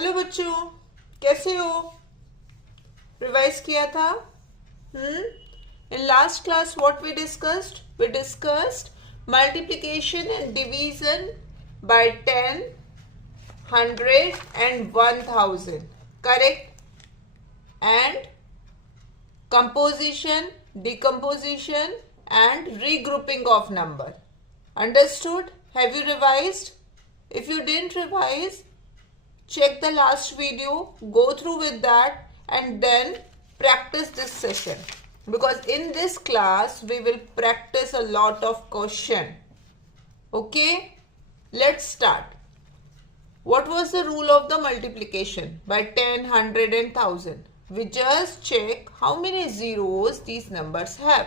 Hello बच्चों, कैसे हो? रिवाइज किया था? In last class what we discussed multiplication and division by 10, 100 and 1000, correct? And composition, decomposition and regrouping of number. Understood? Have you revised? If you didn't revise, check the last video, go through with that and then practice this session. Because in this class, we will practice a lot of question. Okay? Let's start. What was the rule of the multiplication by 10, 100 and 1000? We just check how many zeros these numbers have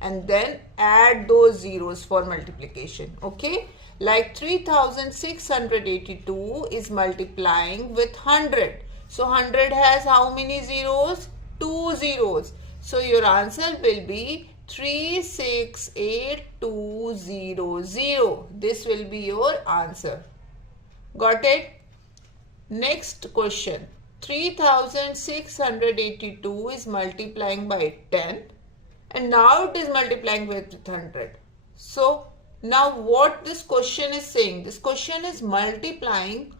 and then add those zeros for multiplication. Okay? Like 3682 is multiplying with 100. So 100 has how many zeros? 2 zeros. So your answer will be 368200. This will be your answer. Got it? Next question. 3682 is multiplying by 10 and now it is multiplying with 100. So now what this question is saying? This question is multiplying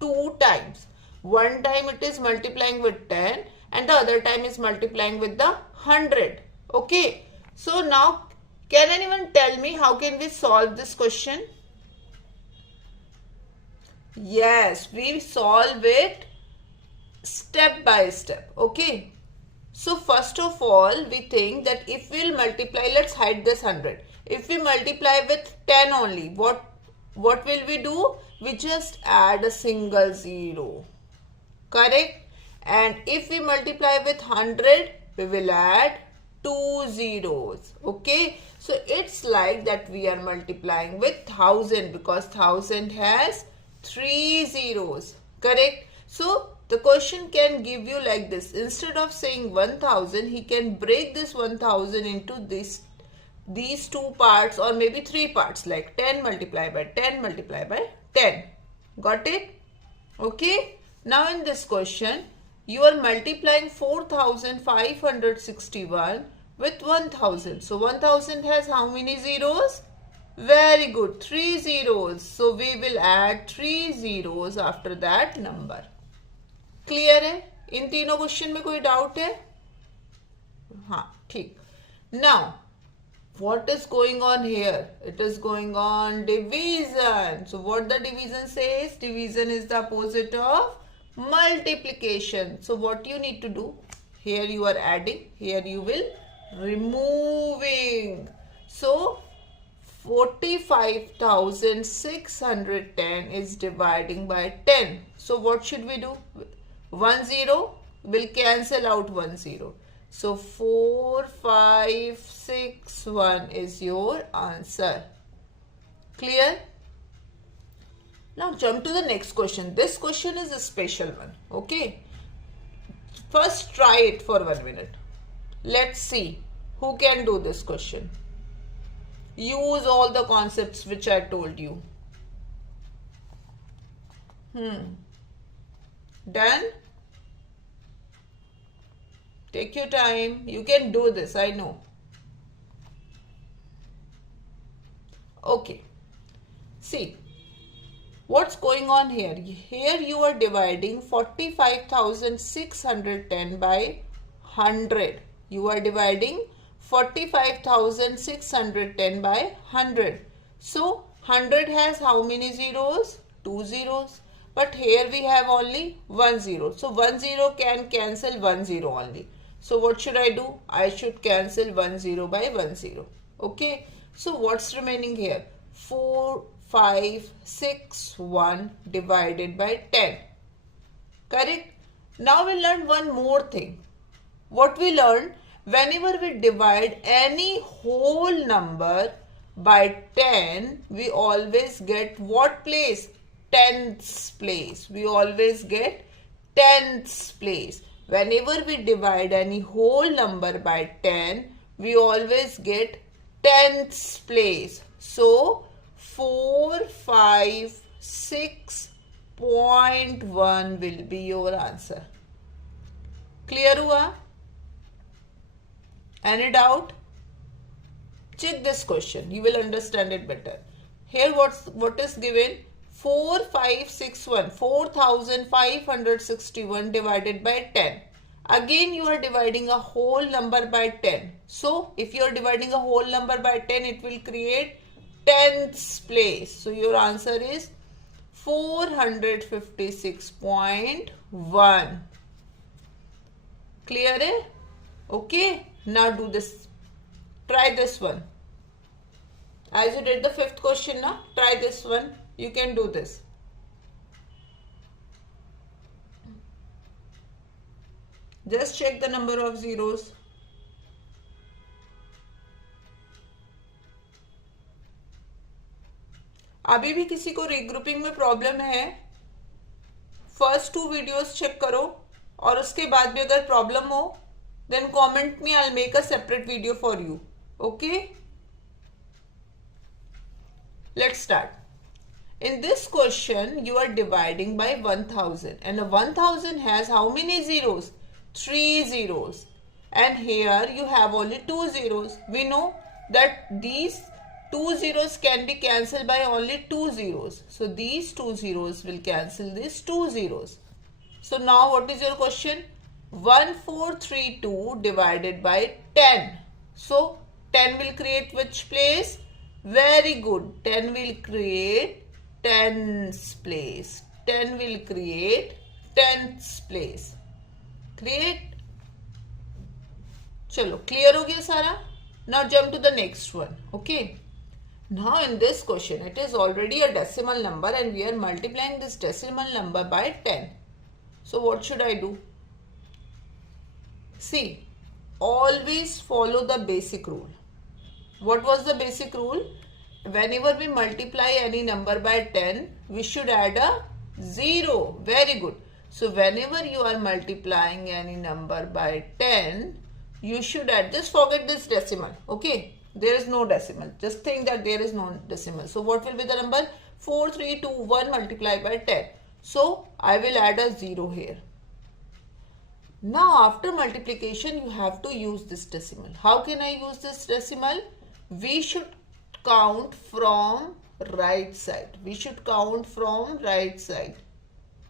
two times. One time it is multiplying with 10 and the other time is multiplying with the 100. Okay. So now can anyone tell me how can we solve this question? Yes, we solve it step by step. Okay. So first of all, we think that if we'll multiply, let's hide this 100. If we multiply with 10 only, what will we do? We just add a single zero. Correct? And if we multiply with 100, we will add two zeros. Okay? So it's like that we are multiplying with 1000 because 1000 has three zeros. Correct? So the question can give you like this. Instead of saying 1000, he can break this 1000 into these two parts or maybe three parts, like 10 multiplied by 10 multiplied by 10. Got it? Okay. Now in this question, you are multiplying 4561 with 1000. So 1000 has how many zeros? Very good. Three zeros. So we will add three zeros after that number. Clear है? इन तीनों question में कोई doubt है? हाँ, ठीक. Now, what is going on here? It is going on division. So what the division says? Division is the opposite of multiplication. So what you need to do? Here you are adding. Here you will removing. So 45,610 is dividing by 10. So what should we do? 1 0 will cancel out 1 0. So 4561 is your answer. Clear? Now jump to the next question. This question is a special one. Okay. First try it for 1 minute. Let's see who can do this question. Use all the concepts which I told you. Done? Take your time. You can do this, I know. Okay. See, what's going on here? Here you are dividing 45,610 by 100. You are dividing 45,610 by 100. So 100 has how many zeros? Two zeros. But here we have only 1 0. So 1 0 can cancel 1 0 only. So what should I do? I should cancel 1 0 by 1 0. Okay. So what's remaining here? 4561 divided by 10. Correct? Now we learn one more thing. What we learned? Whenever we divide any whole number by 10, we always get what place? Tenths place. We always get tenths place. Whenever we divide any whole number by 10, we always get tenths place. So 4, 5, 6, 0.1 will be your answer. Clear हुआ? Any doubt? Check this question. You will understand it better. Here what is given? 4561. 4561 divided by 10. Again you are dividing a whole number by 10. So if you are dividing a whole number by 10, it will create tens place. So your answer is 456.1. Clear hai? Okay. Now do this. Try this one. As you did the fifth question now, try this one. You can do this. Just check the number of zeros. अभी भी किसी को regrouping में problem है? First 2 videos check करो और उसके बाद भी अगर प्रॉब्लम हो then comment me. I'll make a separate video for you. Okay? Let's start. In this question, you are dividing by 1000 and a 1000 has how many zeros? 3 zeros. And here you have only 2 zeros. We know that these 2 zeros can be cancelled by only 2 zeros. So these 2 zeros will cancel these 2 zeros. So now what is your question? 1432 divided by 10. So 10 will create which place? Very good. 10 will create tens place. 10 will create tens place. Create. Chalo, clear ho gaya sara? Now jump to the next one. Okay. Now in this question, it is already a decimal number and we are multiplying this decimal number by 10. So what should I do? See, always follow the basic rule. What was the basic rule? Whenever we multiply any number by 10, we should add a 0. Very good. So whenever you are multiplying any number by 10, you should add, just forget this decimal. Okay, there is no decimal. Just think that there is no decimal. So what will be the number? 4321 multiplied by 10. So I will add a 0 here. Now after multiplication, you have to use this decimal. How can I use this decimal? We should count from right side. We should count from right side.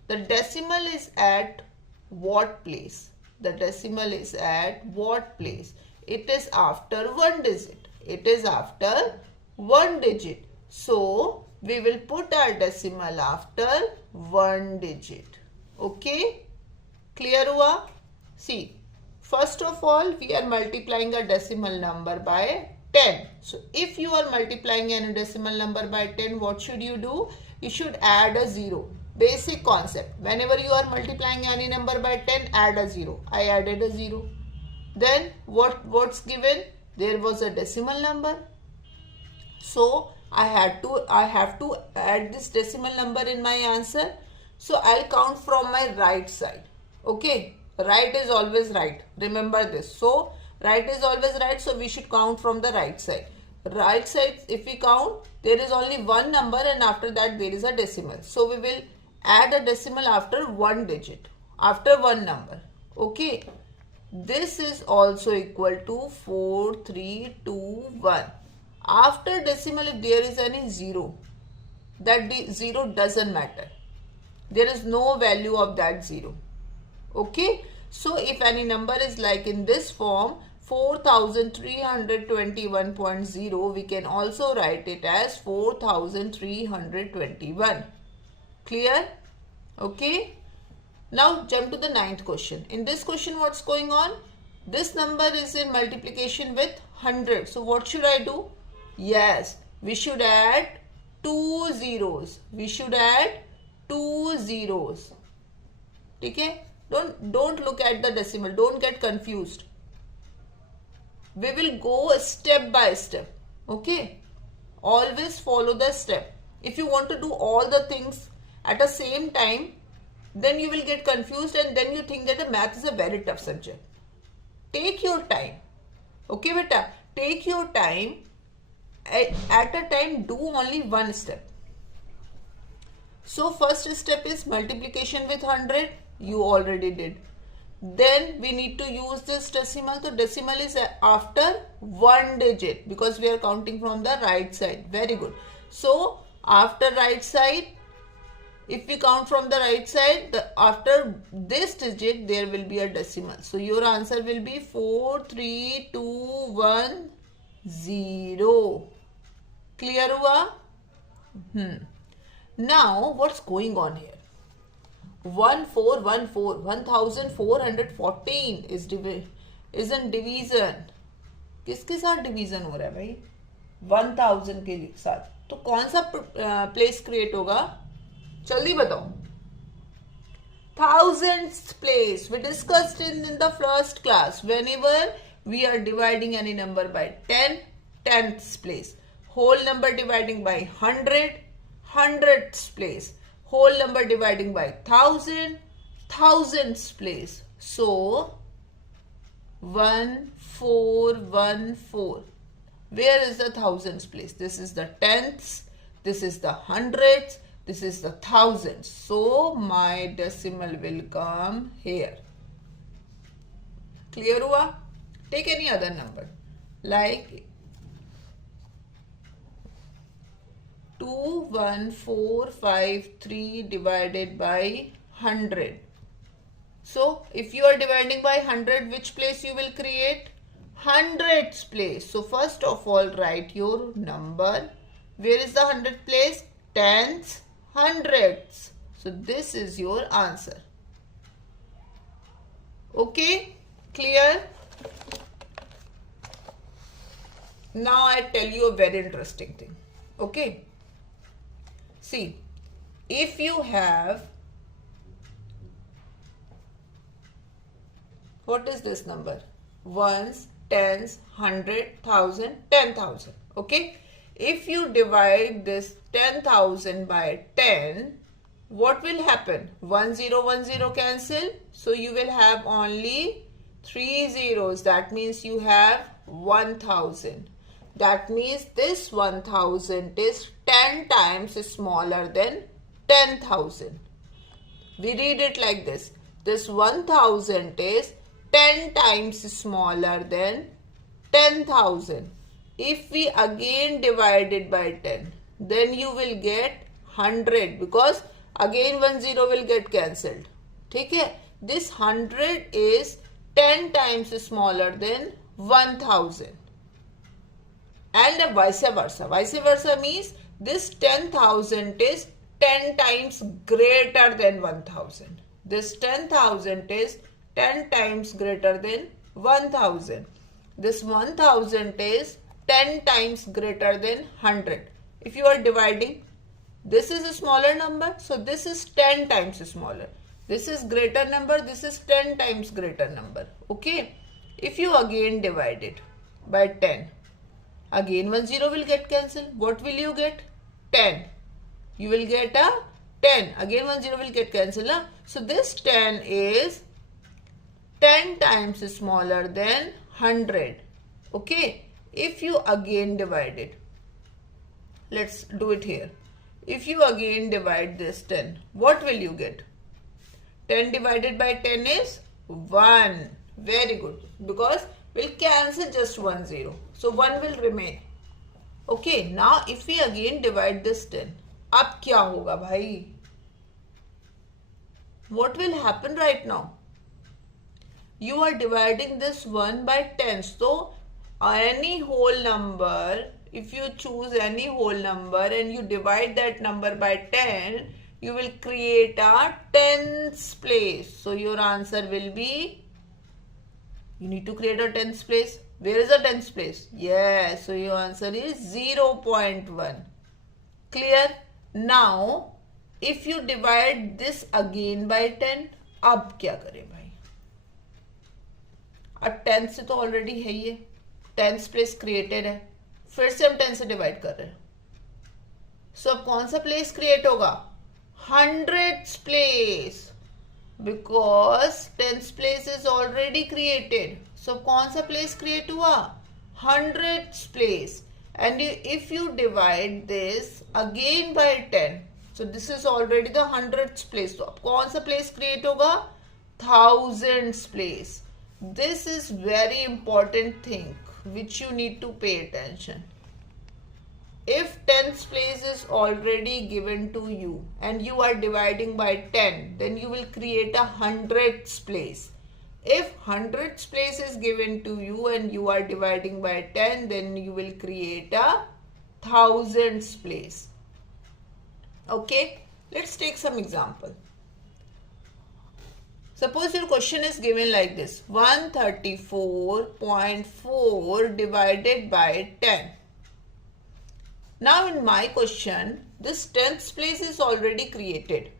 The decimal is at what place? The decimal is at what place? It is after 1 digit. It is after 1 digit. So we will put our decimal after 1 digit. Okay? Clear hua? See, first of all, we are multiplying a decimal number by 10. So if you are multiplying any decimal number by 10, what should you do? You should add a 0. Basic concept. Whenever you are multiplying any number by 10, add a 0. I added a 0. Then what's given? There was a decimal number. So I have to add this decimal number in my answer. So I'll count from my right side. Okay. Right is always right. Remember this. So right is always right. So we should count from the right side. Right side, if we count, there is only one number and after that there is a decimal. So we will add a decimal after 1 digit. After one number. Okay. This is also equal to 4321. After decimal, if there is any 0, that 0 doesn't matter. There is no value of that 0. Okay. So if any number is like in this form, 4321.0, we can also write it as 4321. Clear? Okay. Now jump to the 9th question. In this question, what's going on? This number is in multiplication with 100. So what should I do? Yes, we should add 2 zeros. We should add 2 zeros. Okay? Don't look at the decimal. Don't get confused. We will go step by step. Okay? Always follow the step. If you want to do all the things at the same time, then you will get confused and then you think that the math is a very tough subject. Take your time. Okay, beta? Take your time. At a time, do only one step. So first step is multiplication with 100. You already did. Then we need to use this decimal. So decimal is after one digit because we are counting from the right side. Very good. So after right side, if we count from the right side, after this digit there will be a decimal. So your answer will be 43210. Clear hua? Now what's going on here? 1414 is in division. किसके साथ division हो रहा है भाई? 1000 के साथ. तो कौन सा प्लेस क्रिएट होगा? जल्दी बताओ. Thousandth place. We discussed in the first class. Whenever we are dividing any number by 10, tenth place. Whole number dividing by 100, hundredth place. Whole number dividing by 1000, thousandth place. So 1414. Where is the thousandth place? This is the tenths, this is the hundredths, this is the thousands. So my decimal will come here. Clear hua? Take any other number like 21453 divided by 100. So if you are dividing by 100, which place you will create? Hundredths place. So first of all, write your number. Where is the hundredth place? Tenths, hundredths. So this is your answer. Okay, clear? Now I tell you a very interesting thing. Okay. See, if you have, what is this number? Ones, tens, 100, 1000, 10,000. Okay. If you divide this 10,000 by 10, what will happen? 10, 10 cancel. So you will have only 3 zeros. That means you have 1000. That means this 1000 is 10 times smaller than 10,000. We read it like this. This 1000 is 10 times smaller than 10,000. If we again divide it by 10, then you will get 100 because again 10 will get cancelled. Okay? This 100 is 10 times smaller than 1000. And vice versa. Vice versa means this 10,000 is 10 times greater than 1000. This 10,000 is 10 times greater than 1000. This 1000 is 10 times greater than 100. If you are dividing, this is a smaller number, so this is 10 times smaller. This is greater number, this is 10 times greater number. Okay? If you again divide it by 10, again 10 will get cancelled. What will you get? 10. You will get a 10. Again 10 will get cancelled. Huh? So this 10 is 10 times smaller than 100. Okay. If you again divide it, let's do it here. If you again divide this 10, what will you get? 10 divided by 10 is 1. Very good. Because we'll cancel just 1 0. So 1 will remain. Okay. Now if we again divide this 10, अब क्या होगा भाई? What will happen right now? You are dividing this 1 by 10. So any whole number, if you choose any whole number and you divide that number by 10, you will create a tens place. So your answer will be, you need to create a tens place. Where is the tens place? Yes, so your answer is 0.1. Clear? Now, if you divide this again by 10, अब क्या करें भाई? अब 10 से तो already है ये, tenth place created है, फिर से हम 10 से डिवाइड कर रहे हैं. सो अब कौन सा प्लेस क्रिएट होगा? Hundreds place, because tenth place is already created. So कौन सा प्लेस क्रिएट हुआ? Hundreds place. And if you divide this again by 10, So this is already the hundredths place. तो अब कौन सा place create होगा? Thousands place. This is very important thing which you need to pay attention. If tens place is already given to you and you are dividing by 10, then you will create a hundredths place. If hundredths place is given to you and you are dividing by 10, then you will create a thousands place. Okay, let's take some example. Suppose your question is given like this: 134.4 divided by 10. Now in my question, this tenths place is already created.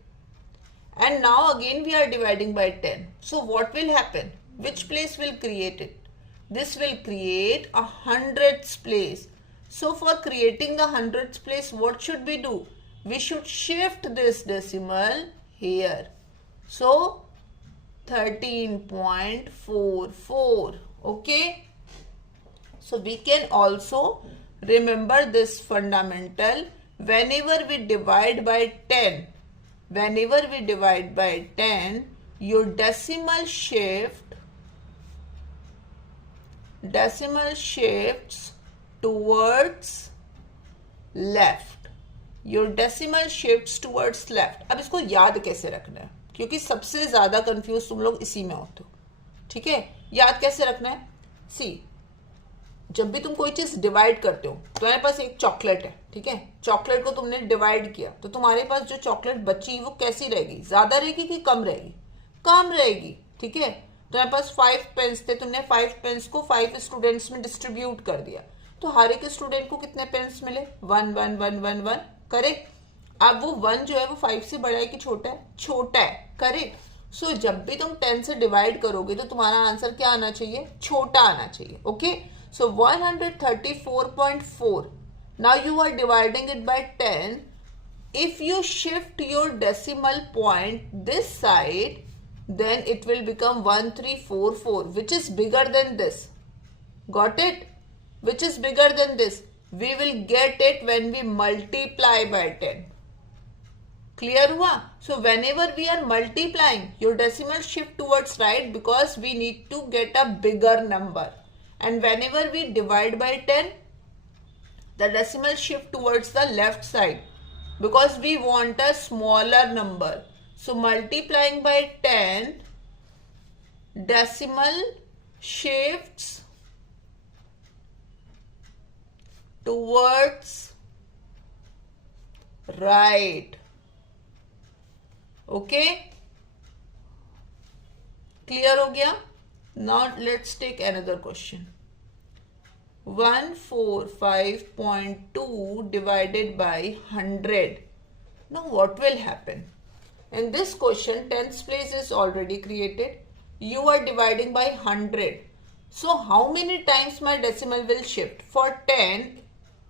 And now again we are dividing by 10. So what will happen? Which place will create it? This will create a hundredths place. So for creating the hundredths place, what should we do? We should shift this decimal here. So 13.44. Okay. So we can also remember this fundamental. Whenever we divide by 10, whenever we divide by 10, your decimal shifts towards left. Your decimal shifts towards left. अब इसको याद कैसे रखना है, क्योंकि सबसे ज्यादा confuse तुम लोग इसी में होते हो. ठीक है, याद कैसे रखना है? सी, जब भी तुम कोई चीज डिवाइड करते हो, तुम्हारे पास एक चॉकलेट है. ठीक है, चॉकलेट को तुमने डिवाइड किया तो तुम्हारे पास जो चॉकलेट बची वो कैसी रहेगी? ज्यादा रहेगी कि कम रहेगी? कम रहेगी. ठीक है, तुम्हारे पास 5 पेन्स थे, तुमने 5 पेन्स को 5 स्टूडेंट्स में डिस्ट्रीब्यूट कर दिया, तो हर एक स्टूडेंट को कितने पेन्स मिले? 1 1 1 1 1. करेक्ट. अब वो 1 जो है वो 5 से बड़ा है कि छोटा है? छोटा है. करेक्ट. सो जब भी तुम 10 से डिवाइड करोगे तो तुम्हारा आंसर क्या आना चाहिए? छोटा आना चाहिए. Okay. So 134.4. Now you are dividing it by 10. If you shift your decimal point this side, then it will become 1344, which is bigger than this. Got it? Which is bigger than this. We will get it when we multiply by 10. Clear हुआ? So whenever we are multiplying, your decimal shift towards right because we need to get a bigger number. And whenever we divide by 10, the decimal shift towards the left side because we want a smaller number. So multiplying by 10, decimal shifts towards right. Okay? Clear हो गया? Now let's take another question. 145.2 divided by 100. Now what will happen? In this question, tens place is already created. You are dividing by 100. So how many times my decimal will shift? For 10,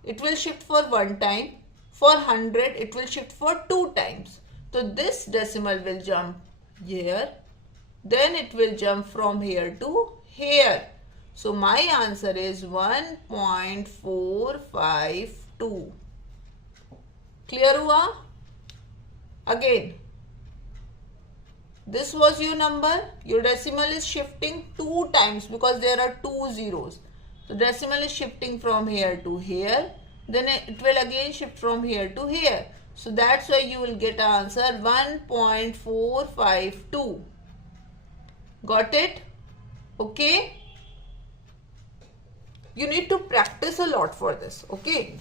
it will shift for 1 time. For 100, it will shift for 2 times. So this decimal will jump here. Then it will jump from here to here. So my answer is 1.452. Clear हुआ? Again, this was your number. Your decimal is shifting 2 times because there are 2 zeros. So decimal is shifting from here to here. Then it will again shift from here to here. So that's why you will get answer 1.452. Got it? Okay. You need to practice a lot for this. Okay.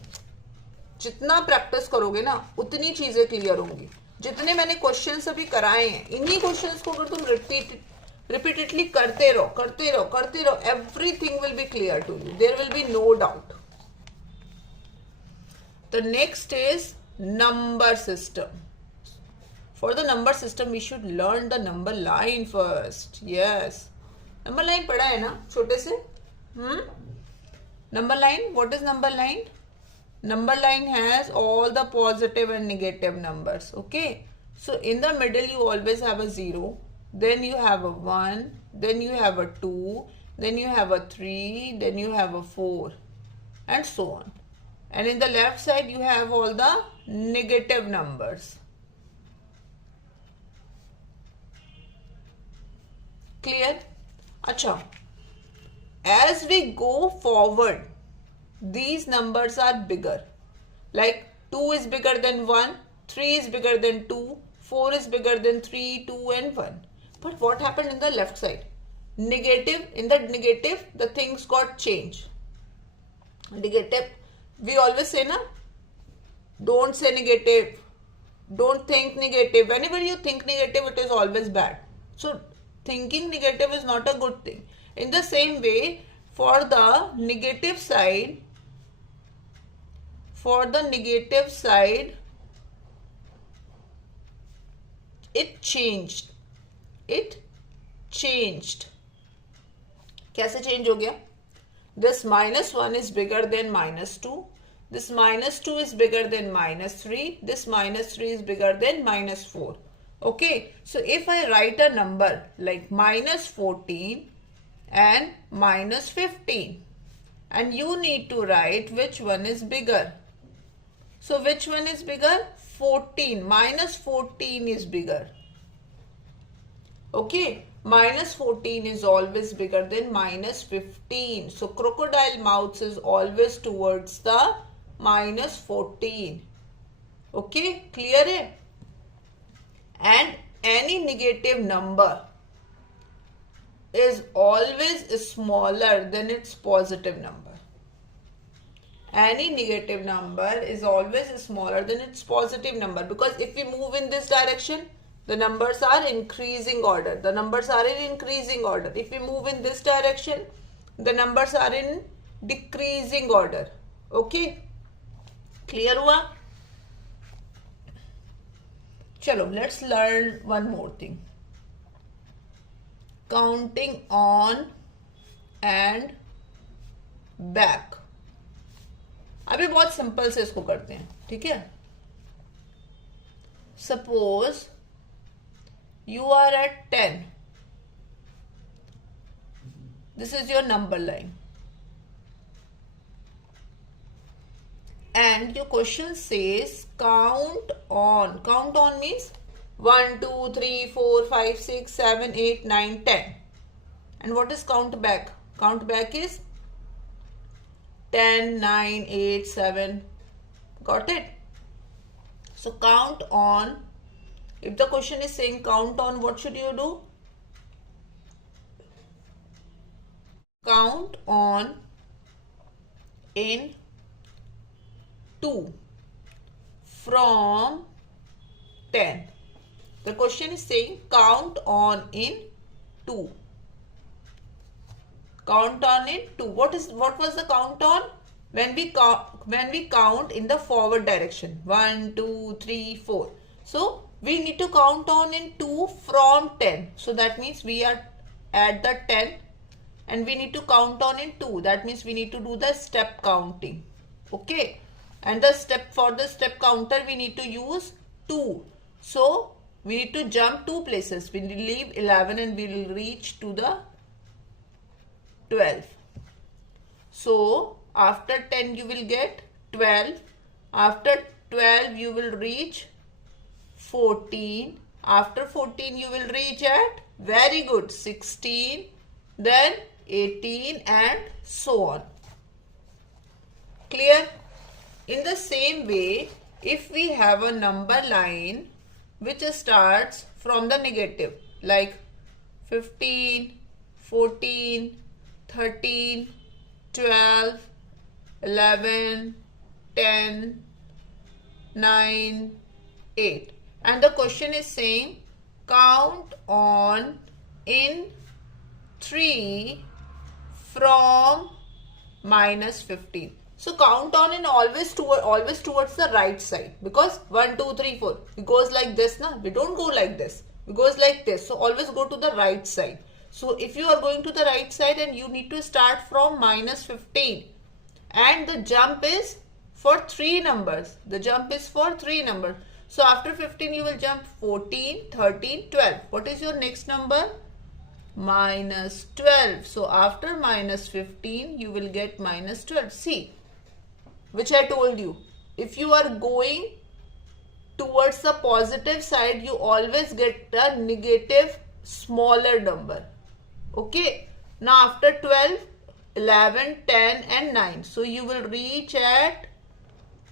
जितना practice करोगे ना उतनी चीजें clear होंगी. जितने मैंने questions अभी कराए हैं, इन्हीं क्वेश्चंस को अगर तुम रिपीटेडली करते रहो, everything will be clear to you. There will be no doubt. The next is number system. For the number system, we should learn the number line first. Yes. Number line पढ़ा है ना छोटे से? Number line. What is number line? Number line has all the positive and negative numbers. Okay. So in the middle, you always have a 0. Then you have a 1. Then you have a 2. Then you have a 3. Then you have a 4. And so on. And in the left side, you have all the negative numbers. Clear? Acha. As we go forward, these numbers are bigger. Like 2 is bigger than 1, 3 is bigger than 2, 4 is bigger than 3, 2 and 1. But what happened in the left side? Negative, in the negative, the things got changed. Negative, we always say na, don't say negative, don't think negative. Whenever you think negative, it is always bad. So thinking negative is not a good thing. In the same way, for the negative side, it changed. It changed. कैसे change हो गया? This -1 is bigger than -2. This -2 is bigger than -3. This -3 is bigger than -4. Okay. So if I write a number like -14 and -15, and you need to write which one is bigger. So which one is bigger? 14. -14 is bigger. Okay. -14 is always bigger than -15. So crocodile mouth is always towards the -14. Okay. Clear hai? And any negative number is always smaller than its positive number. Any negative number is always smaller than its positive number, because if we move in this direction, the numbers are increasing order. The numbers are in increasing order. If we move in this direction, the numbers are in decreasing order. Okay? Clear hua? Chalo, let's learn one more thing. Counting on and back. अभी बहुत simple से इसको करते हैं. ठीक है? Suppose you are at 10. This is your number line. And your question says count on. Count on means 1, 2, 3, 4, 5, 6, 7, 8, 9, 10. And what is count back? Count back is 10, 9, 8, 7. Got it? So count on. If the question is saying count on, what should you do? Count on in 2 from 10. The question is saying count on in 2. Count on in 2. What was the count on? When we count in the forward direction. 1, 2, 3, 4. So we need to count on in 2 from 10. So that means we are at the 10 and we need to count on in 2. That means we need to do the step counting. Okay. And for the step counter we need to use 2. So we need to jump 2 places. We will leave 11 and we will reach to the 12. So after 10 you will get 12. After 12 you will reach 14. After 14 you will reach at, very good, 16, then 18 and so on. Clear? In the same way, if we have a number line which starts from the negative, like 15, 14, 13, 12, 11, 10, 9, 8. And the question is saying count on in 3 from -15. So count on in always towards the right side, because 1, 2, 3, 4. It goes like this, na? We don't go like this. It goes like this. So always go to the right side. So if you are going to the right side and you need to start from -15, and the jump is for 3 numbers. The jump is for 3 numbers. So after 15 you will jump 14, 13, 12. What is your next number? -12. So after -15 you will get -12. See, which I told you. If you are going towards the positive side, you always get a negative smaller number. Okay. Now after 12, 11, 10 and 9. So you will reach at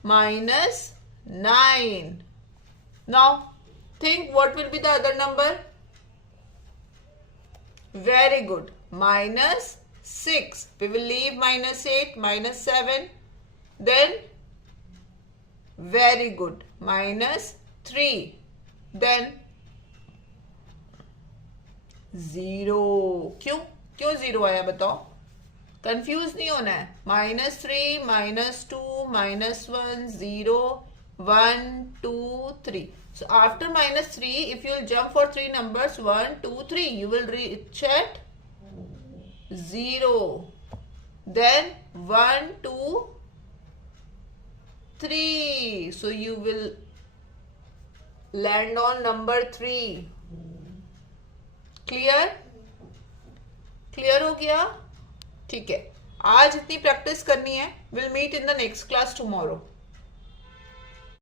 minus 9. Now think what will be the other number? Very good. Minus 6. We will leave minus 8, minus 7. Then very good. Minus 3. Then 0. क्यों 0 आया बताओ? Confuse नहीं होना है. minus 3, minus 2, minus 1, 0, 1, 2, 3. So after minus 3, if you will jump for 3 numbers, 1, 2, 3, you will reach at 0. Then 1, 2, 3. So you will land on number 3. Clear? Clear हो गया? ठीक है. आज इतनी प्रैक्टिस करनी है. We'll meet in the next class tomorrow.